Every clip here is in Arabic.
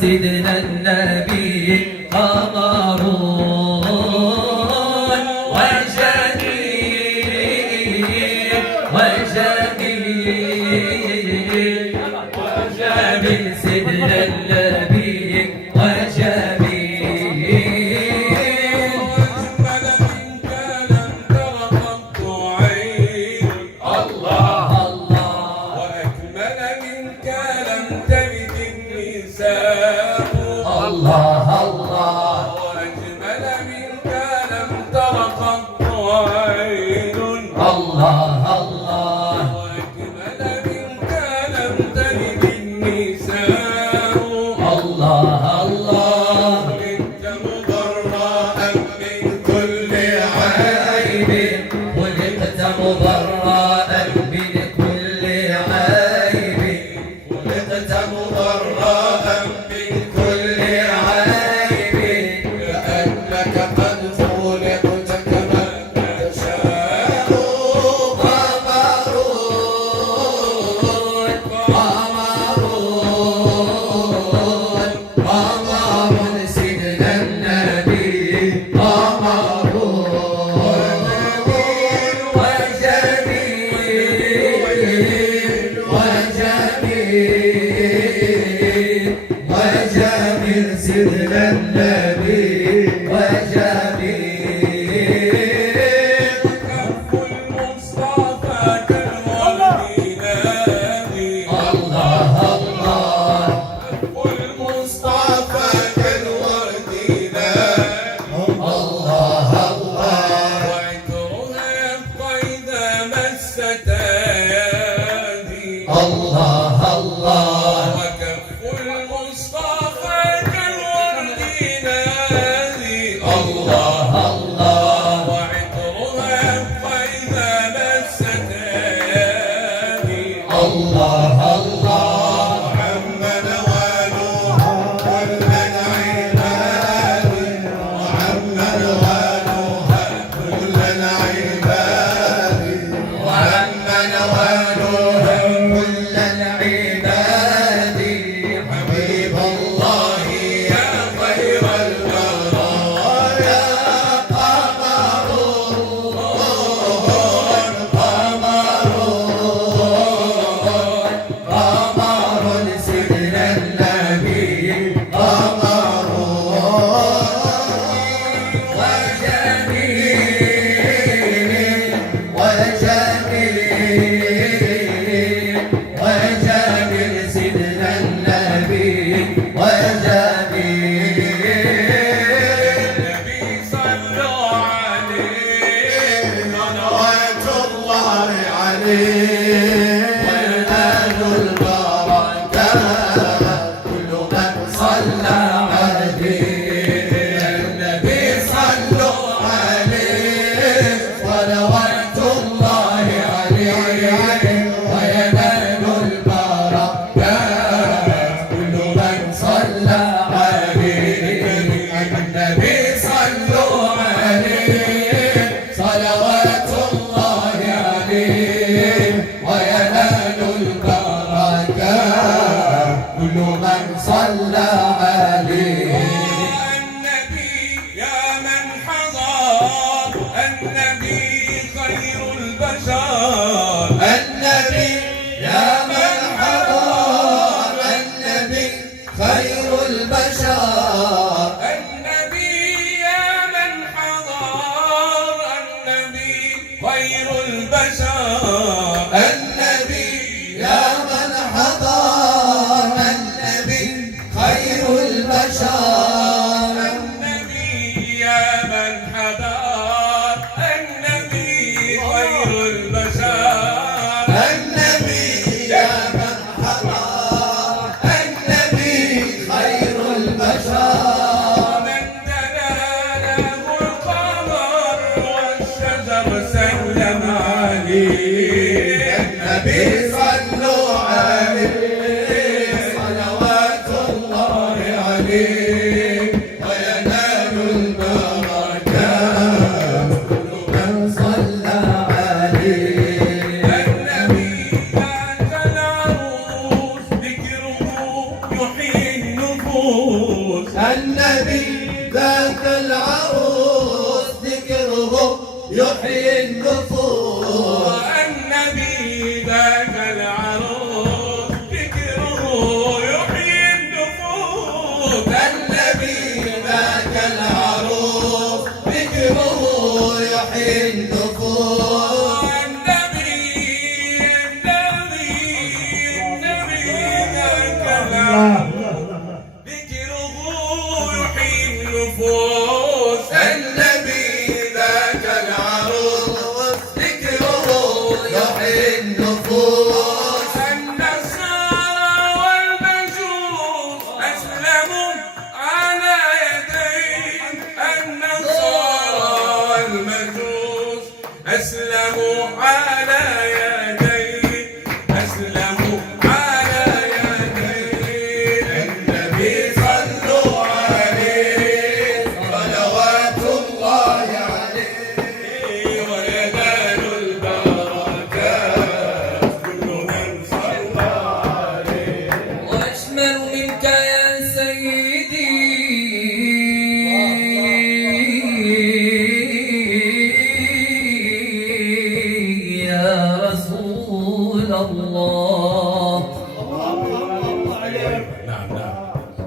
سيدنا النبي قمر وجميل وجميل وجميل سيدنا النبي وجميل أجمل منك لم تر قط عين الله الله وأكمل منك لم تلد النساء الله الله وأجمل منك لم تر قط عين الله الله وأجمل منك لم تلد النساء الله الله ولدت مبرأ من كل عيب خلقت مبرأ من كل عيب خلقت مبرأ من كل عيب كأنك قد خلقت كما تشاء قمر سيدنا النبي قمر وجميل وجميل وجميل سيدنا النبي وجميل كف المصطفى كالورد نادي الله الله كف المصطفى كالورد نادي الله الله وعطرها يبقى إذا مست أيادي الله الله وكف المصطفى كالورد نادي الله الله وعطرها يبقى إذا مست أيادي الله الله وعم نواله كل العباد وعم نوالها كل العباد وعم نوالها كل العباد حبيب الله يا خير البرايا قمر قمر سيدنا النبي قمر وجميل وجميل وجميل سيدنا النبي وجميل النبي صلوا عليه صلوات الله عليه وينال البركات كل من صلى عليه النبي صلوا عليه صلوات الله عليه وينال البركات كل من صلى عليه النبي صلوا عليه صلوات الله عليه وينال البركات كل من صلى عليه النبي يا من حضر النبي خير البشر النبي يا من حضر النبي خير البشر النبي يا من حضر النبي خير البشر النبي يا من حضر النبي خير البشر النبي يا من حضر النبي خير البشر النبي يا من حضر النبي خير البشر من دلاله القمر والشجر سلم عليه النبي صلوا عليه صلوات الله عليه وينال البركات كل من صلى عليه النبي مات العروس ذكره يحيي النفوس النبي ذاك العروس ذكره يحيي النفوس النبي ذاك العروس ذكره يحيي النفوس النبي ذاك العروس ذكره يحيي النفوس النبي ذاك العروس ذكره يحيي النفوس النبي ذاك العروس ذكره يحيي النفوس النصارى والمجوس أسلموا على يديه النصارى والمجوس أسلموا على يديه أسلموا على يديه النبي صلوا عليه صلوات الله عليه وينال البركات كل من صلى عليه وأجمل منك يا سيدي يا رسول الله نعم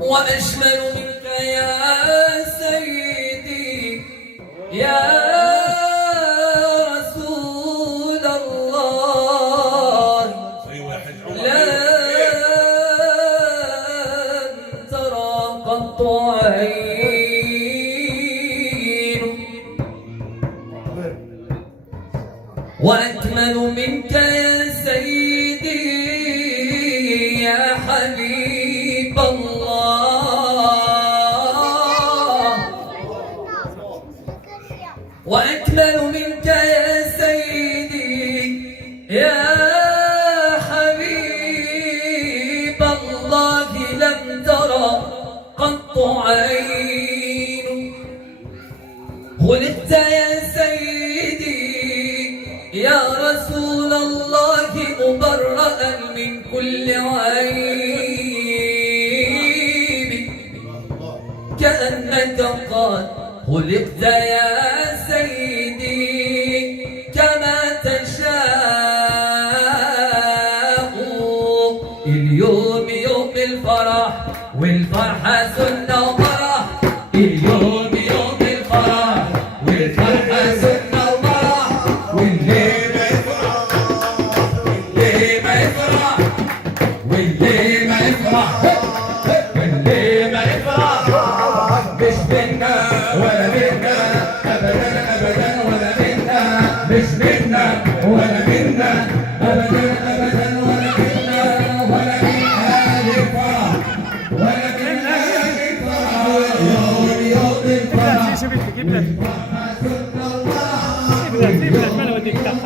وأجمل منك يا سيدي يا رسول الله أي واحد لن ترى قط عين وأكمل منك يا سيدي يا حبيب الله وأكمل منك يا سيدي يا حبيب الله لم ترى قط عين خلقت يا سيدي يا رسول الله مبرأ من كل عيب كأنك قد خلقت يا سيدي كما تشاء اليوم يوم الفرح والفرحة سنة وفرح اليوم يوم الفرح والفرحة سنة وفرح واللي ما يفرح واللي ما يفرح واللي ما يفرح واللي ما يفرح مش منا ولا منا ابدا ابدا ولا منا مش منا ولا منا ابدا ابدا ولا منا ولا من اهل الفرح ولا من اهل الفرح يوم يوم الفرح شوف جيب لك والفرحة سنة الله جيب لك ما انا وديك تحت